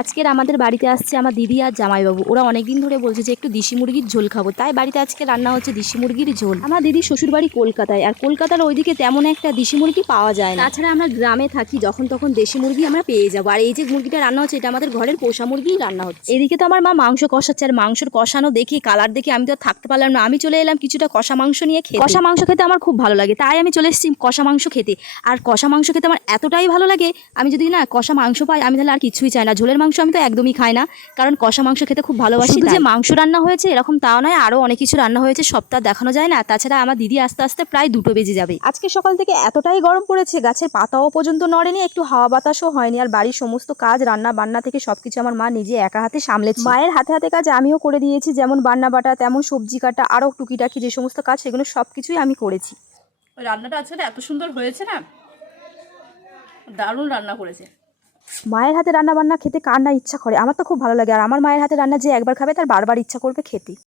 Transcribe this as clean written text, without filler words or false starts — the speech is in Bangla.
আজকের আমাদের বাড়িতে আসছে আমার দিদি আর জামাইবাবু। ওরা অনেকদিন ধরে বলছে যে একটু দেশি মুরগির ঝোল খাবো, তাই বাড়িতে আজকে রান্না হচ্ছে দেশি মুরগির ঝোল। আমার দিদির শ্বশুরবাড়ি কলকাতায়, আর কলকাতার ওইদিকে তেমন একটা দেশি মুরগি পাওয়া যায় না। তাছাড়া আমরা গ্রামে থাকি, যখন তখন দেশি মুরগি আমরা পেয়ে যাবো। আর এই যে মুরগিটা রান্না হচ্ছে, এটা আমাদের ঘরের পোষা মুরগিই রান্না হচ্ছে। এদিকে তো আমার মা মাংস কষাচ্ছে, আর মাংসের কষানো দেখে, কালার দেখে আমি তো থাকতে পারলাম না। আমি চলে এলাম কিছুটা কষা মাংস নিয়ে খেতে। কষা মাংস খেতে আমার খুব ভালো লাগে, তাই আমি চলে এসেছি কষা মাংস খেতে। আর কষা মাংস খেতে আমার এতটাই ভালো লাগে, আমি যদি না কষা মাংস পাই আমি তাহলে আর কিছুই চাই না। ঝোলের মাংস আমি তো একদমই খাই না, কারণ কষা মাংস খেতে খুব ভালোবাসি। শুধু যে মাংস রান্না হয়েছে এরকম তাও নয়, আরও অনেক কিছু রান্না হয়েছে, সবটা দেখানো যায় না। তাছাড়া আমার দিদি আস্তে আস্তে প্রায় 2টো বেজে যাবে। আজকে সকাল থেকে এতটাই গরম পড়েছে, গাছের পাতাও পর্যন্ত নড়েনি, একটু হাওয়া বাতাসও হয়নি। আর বাড়ির সমস্ত কাজ, রান্না বান্না থেকে সবকিছু আমার মা নিজে একা হাতে সামলেছে। মায়ের হাতে হাতে কাজ আমিও করে দিয়েছি, যেমন বান্না বাটা, তেমন সবজি কাটা, আরও টুকিটাকি যে সমস্ত কাজ সেগুলো সবকিছুই আমি করেছি। রান্নাটা আজকে এত সুন্দর হয়েছে না, দারুণ রান্না করেছে। মায়ের হাতে রান্না বান্না খেতে কার না ইচ্ছা করে, আমার তো খুব ভালো লাগে। আর আমার মায়ের হাতে রান্না যে একবার খাবে তার বারবার ইচ্ছা করবে খেতে।